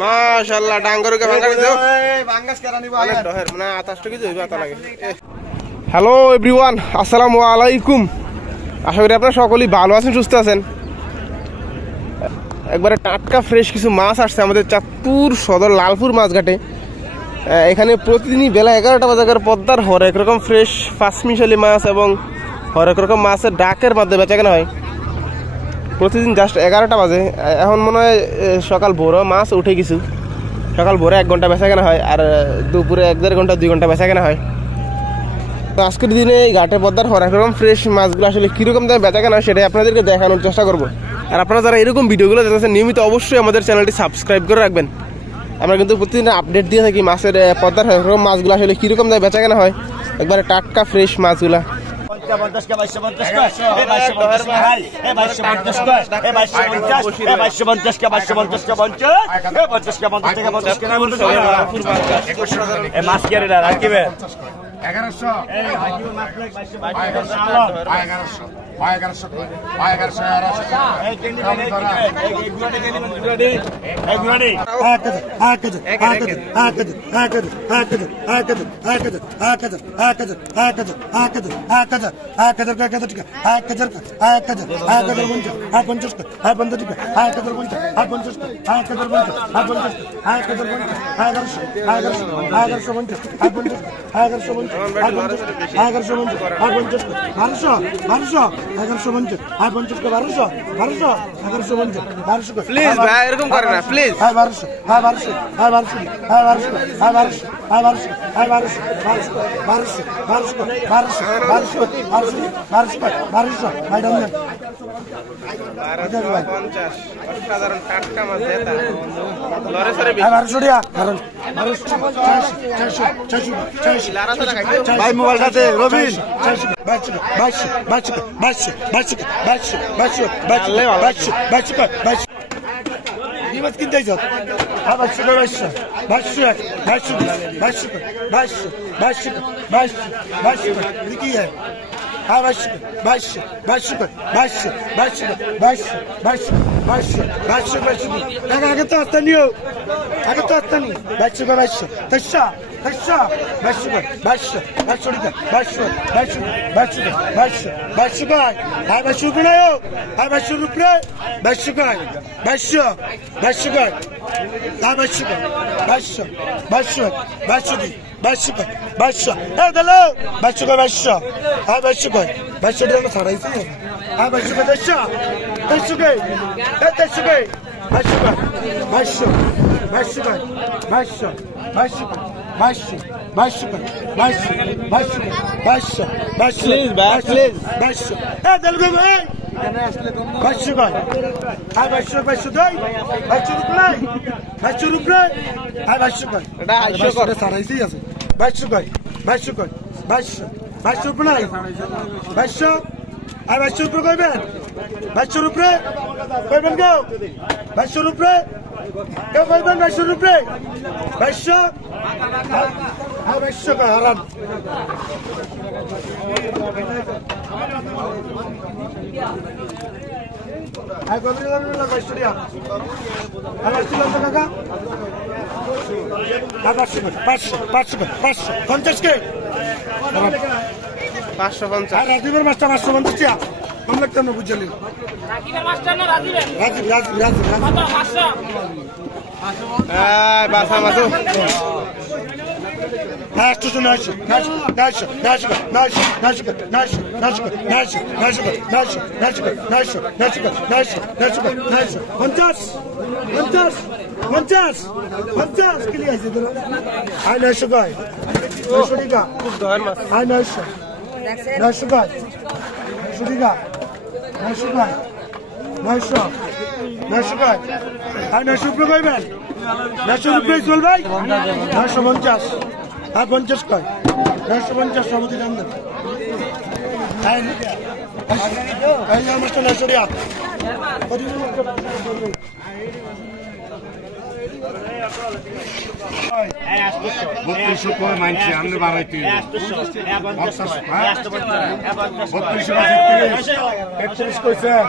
মাশাআল্লাহ ডাঙ্গরকে ভাঙা দিছো ভাঙ্গাস কেরা নিব আয়া ডহের মানে 28 টাকা হইবা তা লাগে। হ্যালো এভরিওয়ান, আসসালামু আলাইকুম। আশা করি আপনারা সকলেই ভালো আছেন, সুস্থ আছেন। একবারে টাটকা ফ্রেশ কিছু মাছ আসছে আমাদের চাঁদপুর সদর লালপুর মাছঘাটে। এখানে প্রতিদিনই বেলা 11টা বাজার পদ্মার হরেক রকম ফ্রেশ পাঁচমিশালি মাছ এবং হরেক রকম মাছের ডাকের মাধ্যমে বেচাকেনা হয় প্রতিদিন। জাস্ট 11টা বাজে, এখন মনে হয় সকাল ভোরে মাছ উঠে কিছু। সকাল ভোরে 1 ঘন্টা বেচাকেনা হয় আর দুপুরে 1-1.5 ঘন্টা 2 ঘন্টা বেচাকেনা হয়। তো আজকের দিনে এই ঘাটে পদ্মার হরেক রকম ফ্রেশ মাছগুলো আসলে কীরকম দামে বেচাকেনা হয় সেটাই আপনাদেরকে দেখানোর চেষ্টা করবো। আর আপনারা যারা এরকম ভিডিওগুলো দেখতেছেন নিয়মিত অবশ্যই আমাদের চ্যানেলটি সাবস্ক্রাইব করে রাখবেন। আমরা কিন্তু প্রতিদিন আপডেট দিয়ে থাকি মাছের পদ্মার হরেক রকম মাছগুলো আসলে কীরকম দামে বেচাকেনা হয়, একবারে টাটকা ফ্রেশ মাছগুলা। প্লিজ ভাই এরকম করে না প্লিজ। ভাই মোবাইলটাতে রবিন কিনতে কি हाँ बाईस आगे तो आता नहीं हो, आगे तो आता नहीं। 22 तस्सा तस्सा 22 का हाँ 22 रुपये ना हो, हाँ 22 रुपये 22 का 22 का हाँ 22 ए दलो 22 का हाँ 22 में सारा इसी है हाँ 22 का 10 का 22 का हराम রাজীবের মাছটা 550 কম লাগতাম না বুঝলি। ভাই 950 আর 50 কয় 950 সমিতি দাম দেন। মাছটা 900 টাকা 3200 করে মানছি আমি বাড়াইতে 33 কইছেন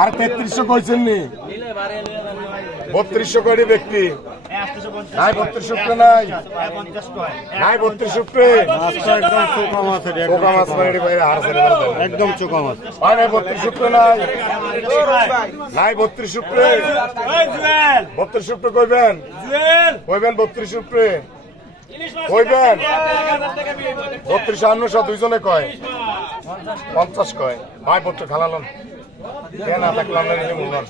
আর 3300 কইছেন নি 3200 করে ব্যক্তি নাই 3200 নাই নাই 3200 একদম চোকা মাছ চোকা মাছ মানে ভাই আর একদম চোকা মাছ ভাই নাই 3200 নাই নাই 3200 3200 কইবেন কইবেন 3200 কইবেন 3200 দুইজনে কয় 50 কয় ভাই বত্র খালালন কেন না থাকলাম না রে মুলন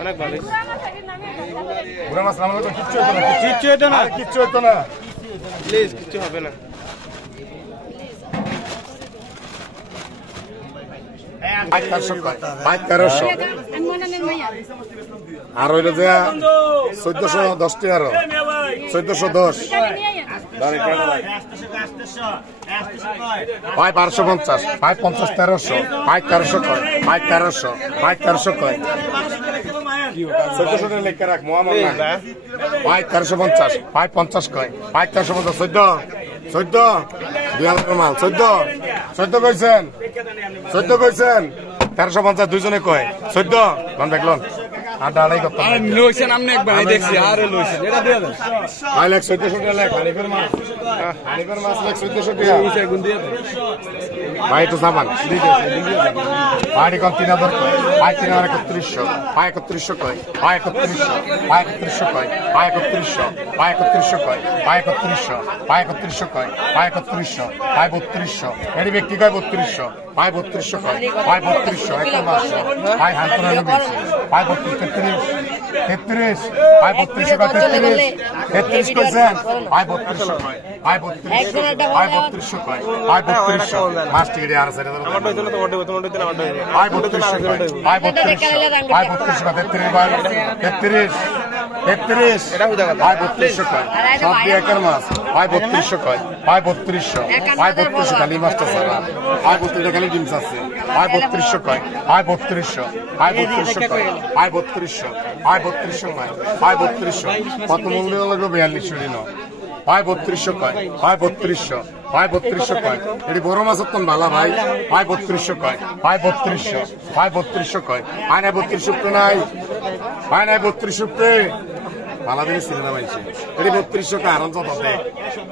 অনেক ভালো বুড়া মাছ নামলে তো কিচ্ছু হতো না কিচ্ছু হতো না কিচ্ছু হতো না প্লিজ কিছু হবে না ভাই 1300 আর হইলো যে 1410 টি আরো 1410 ভাই 1250 ভাই 50 1300 ভাই 1300 কয় ভাই 1300 ভাই 1300 কয় 1400 টাকা লেখা রাখ মোহাম্মদ না ভাই 1350 ভাই 50 কয় ভাই 1350 14 2000 মাল 14 কইছেন 14 কইছেন 1350 দুইজনে কয় 14 কোন দেখলন আর দাঁড়াই করতে আর লইছেন আপনি একবার এই দেখছি আর লইছেন এটা দিয়ে দেন ভাই লাখ 1400 টাকা লাখ হানিফের মাছ লাখ 1400 টাকা ওই গুণ দিয়ে দেন ভাই তো সাবান ভাই কোন 3000 কয় ভাই 3100 ভাই 3100 কয় ভাই 3100 ভাই 3100 কয় ভাই 3100 ভাই 3100 কয় ভাই 3100 ভাই 3100 কয় ভাই 3100 ভাই 3200 এর ব্যক্তি কয় 3200 ভাই 3200 কয় ভাই 3200 একটা মাস ভাই হান্তনা নবী ভাই 33 ভাই 3200 কয় 33 কইছেন ভাই 3200 কয় ভাই 3200 ভাই 3200 কয় ভাই 3200 মাস টিকে আর আছে আমার হইতো না তোমার হইতো না আমার হইতো ভাই 3200 কয় ভাই 3200 ভাই 3200 33 ভাই 33 এটা হইতা কথা ভাই 3200 কয় সব দিয়ে একের মাছ ভাই 3200 কয় ভাই 3200 ভাই 3200 খালি মাছটা সারা ভাই 3200 খালি ডিম আছে ভাই 3200 কয় ভাই 3200 ভাই 3200 কয় ভাই 3200 ভাই 3200 কয় ভাই 3200 কত মূল্য লাগবে 4200 দিন ভাই 3200 কয় ভাই 3200 ভাই 3200 কয় এটি বড় মাছের তো ভালো ভাই ভাই 3200 কয় ভাই 3200 ভাই 3200 কয় ভাই না 3200 নাই ভাই না 3200 ভালো দিন ছিল না ভাই এটি 3200 কয় আরাম যত দেখ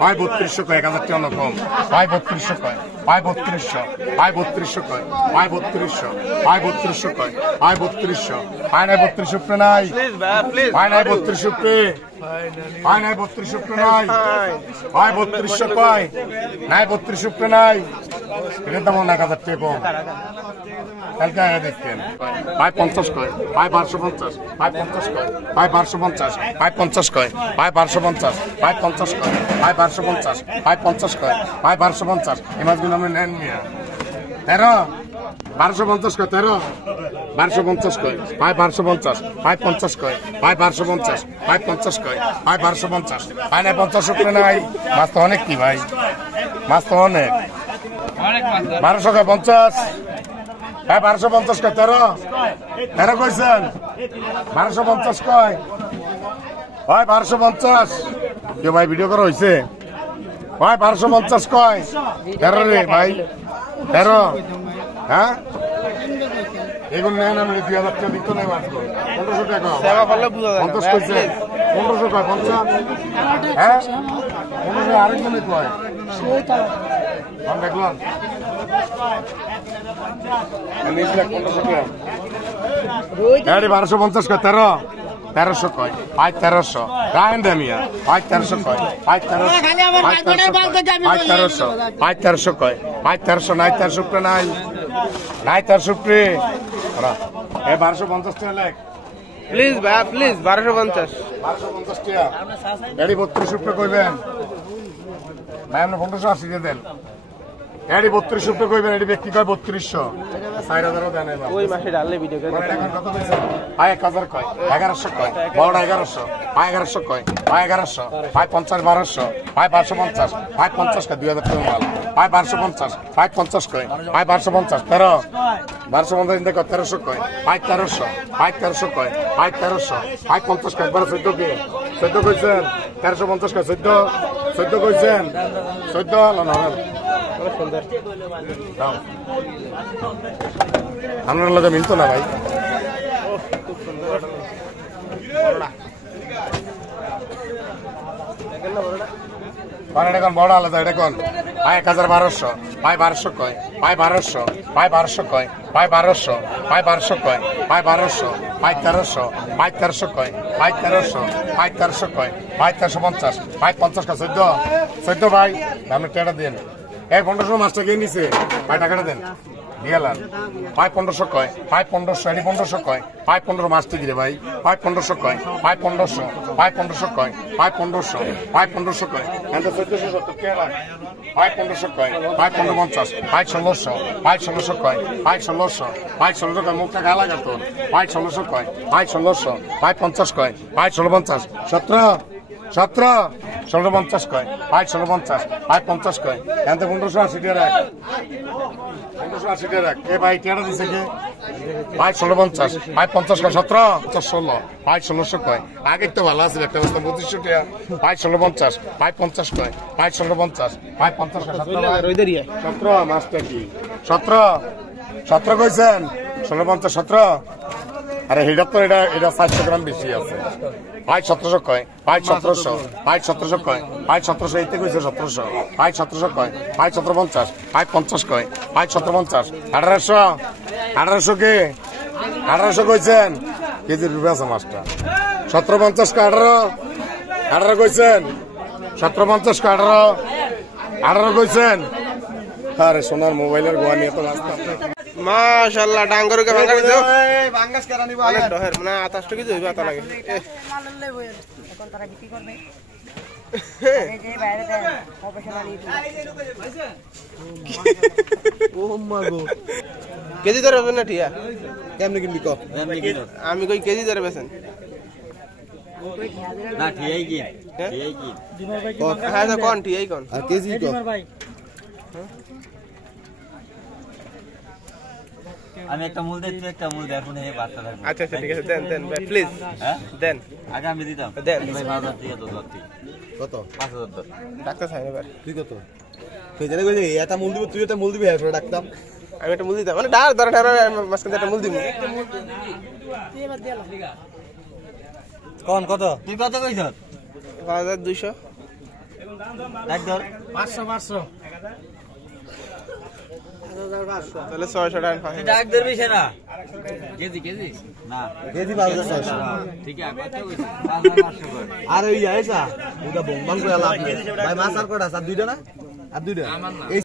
ভাই 3200 কয় 1000 টাকা কম ভাই 3200 কয় ভাই 3200 ভাই 3200 কয় ভাই 3200 ভাই 3200 কয় ভাই 3200 ভাই না 3200 নাই প্লিজ ভাই প্লিজ ভাই না 3200 ভাই নাই 3200 নাই ভাই 3200 কয় নাই 3200 নাই এটা দাম 1000 টাকা কম কালকে আগে দেখতেন ভাই 50 কয় ভাই 1250 ভাই 50 কয় ভাই 1250 ভাই 50 কয় ভাই 1250 ভাই 50 কয় ভাই 1250 ভাই 50 কয় ভাই 1250 এই মাছগুলো আপনি নেন মিয়া 13 1250 কয় 13 1250 কয় ভাই 1250 ভাই 50 কয় ভাই 1250 ভাই 50 কয় ভাই 1250 ভাই না 50 করে নাই মাছ তো অনেক কি ভাই মাছ তো অনেক 1200 কয় 50 ভাই 1250 কয় 13 কইছেন 1250 কয় ভাই 1250 কে ভাই ভিডিও করা হইছে ভাই 1250 কয় 13 রে ভাই 13 হ্যাঁ এগুলো নেন আমি 2000 টাকা দিত নাই মাছ 1500 টাকা সেবা করলে বুঝা যায় 50 কইছে 1500 কয় 50 হ্যাঁ 1500 আরেকজনে কয় কোন দেখলাম আমি 1500 টাকা আরে 1250 কয় 1300 কয় ভাই 1300 রায়ন দেমিয়া ভাই 1300 কয় ভাই 1300 খালি আমার কাজটা বলতে যাবি ভাই 1300 ভাই 1300 কয় ভাই 1300 নাই 1300 টাকা নাই নাই 1300 টাকা এ 1250 টাকা লেখ প্লিজ ভাই প্লিজ 1250 1250 টাকা গাড়ি 32 টাকা কইবেন ভাই আপনি 1580 টাকা দেন এডি 3200 টাকা কইবেন, এডি ব্যক্তি কয় 3200, 4000ও দেন এবার। ওই মাসে ডাললে ভিডিও করে কত কইছেন? 1000 কয়, 1100 কয়, বড় 1100, 1100 কয়, 1100, 50 1200, 550, 550 কয় 2000 টাকা মাল, 1250, 550 কয়, 1250, 13, 1250 ইনতে কয় 1300 কয়, 1300, 1300 কয়, 1300, 550 কয়, একবার 14 কে, 14 কইছেন, 1350 কয়, 14 কইছেন, 14 হলো না। দাও। আপনার লগে মিলতো না ভাই। এখন বড় আলাদা, এটা কোন? 1200, 1200 কয়, 1200, 1200 কয়, 1200, 1200 কয়, 1200, 1300, 1300 কয়, 1300, 1300 কয়, 1350, 550 কয়, 14 ভাই, আপনি টাকা দেন। 1500 মাছটা কে নিছে ভাই, টাকাটা দেন দিয়ালাম। 1500 কয়, 1500, এটি 1500 কয়, 1500 মাছটা দিলে ভাই, 1500 কয়, 1500, 1500 কয়, 1500, 1500 কয়, এত 1470 কে লাখ, 1500 কয়, 1550, 1600, 1600 কয়, 1600, 1600 কয়, মুখটা গালা গেত, 1600 কয়, 1600, 50 কয়, 1650, 17, 1650 কয়, 1650, 550 কয়, এতে 1580 টাকা রাখ, 1580 টাকা রাখ। এ ভাই কেটা দিছে কে? 1650, 550 কয়, 17, 16, 1600 কয়, আগে তো ভালো আছে একটা অবস্থা 2500 টাকা, 1650, 550 কয়, 1650, 550 কয়, 17 মাছটা কি 17 কইছেন, 1650, 17, আরে এটা তো এটা 400 গ্রাম বেশি আছে। 1700 কয়, 1700, 1700 কয়, 1700 এইতে কইছে 1700, 1700 কয়, 1750, 550 কয়, 1750, 1800 কে, 1800 কইছেন, কেজি রুপে আছে মাছটা, 1750 কে 18 কইছেন, 1750 কে 18 কইছেন। আরে সোনার মোবাইলের গোয়া নিয়ে তো রাস্তা। মাশাআল্লাহ ডাঙ্গরকে ভাঙা দিছো ভাঙ্গাস কেরা নিবা অনেক ডহের মানে 28 টাকা হইবে আতা লাগে এখন তারা বিক্রি করবে এই যে বাইরে দেন প্রফেশনালি ও মাগো কেজি ধরে হবে না ঠিয়া কেমনে কিনবি ক আমি কই কেজি ধরে বেছেন না ঠিয়াই কি দিমার ভাই কি হ্যাঁ তো কোন ঠিয়াই কোন আর কেজি কো দিমার ভাই আমি একটা মূল দেই, তুই একটা মূল দে, এখন এই বার্তা থাকবে। আচ্ছা আচ্ছা ঠিক আছে দেন ভাই প্লিজ হ্যাঁ দেন আগে আমি দিতাম দেন ভাই 5000 টাকা তো লাগতি কত? 5000 ডাক্তার সাহেব এবার তুই কত? তুই জানি কই এটা মূল দিব, তুই এটা মূল দিবি, এরপরে ডাকতাম। আমি একটা মূল দিতাম মানে ডার ধরে মাঝখানে একটা মূল দিব কোন কত? তুই কত কইছ? 5200 ডাক ধর 500 তাহলে 600 টাকা তুই ডাক ধরবি না কেজি না কেজি 5600 ঠিক আছে কত কইছ? 5500 কর। আর ওই আইসা ওটা বোম্বাং করে লাভ নেই ভাই, মাছ আর কটা? আর দুইটা না, আর দুইটা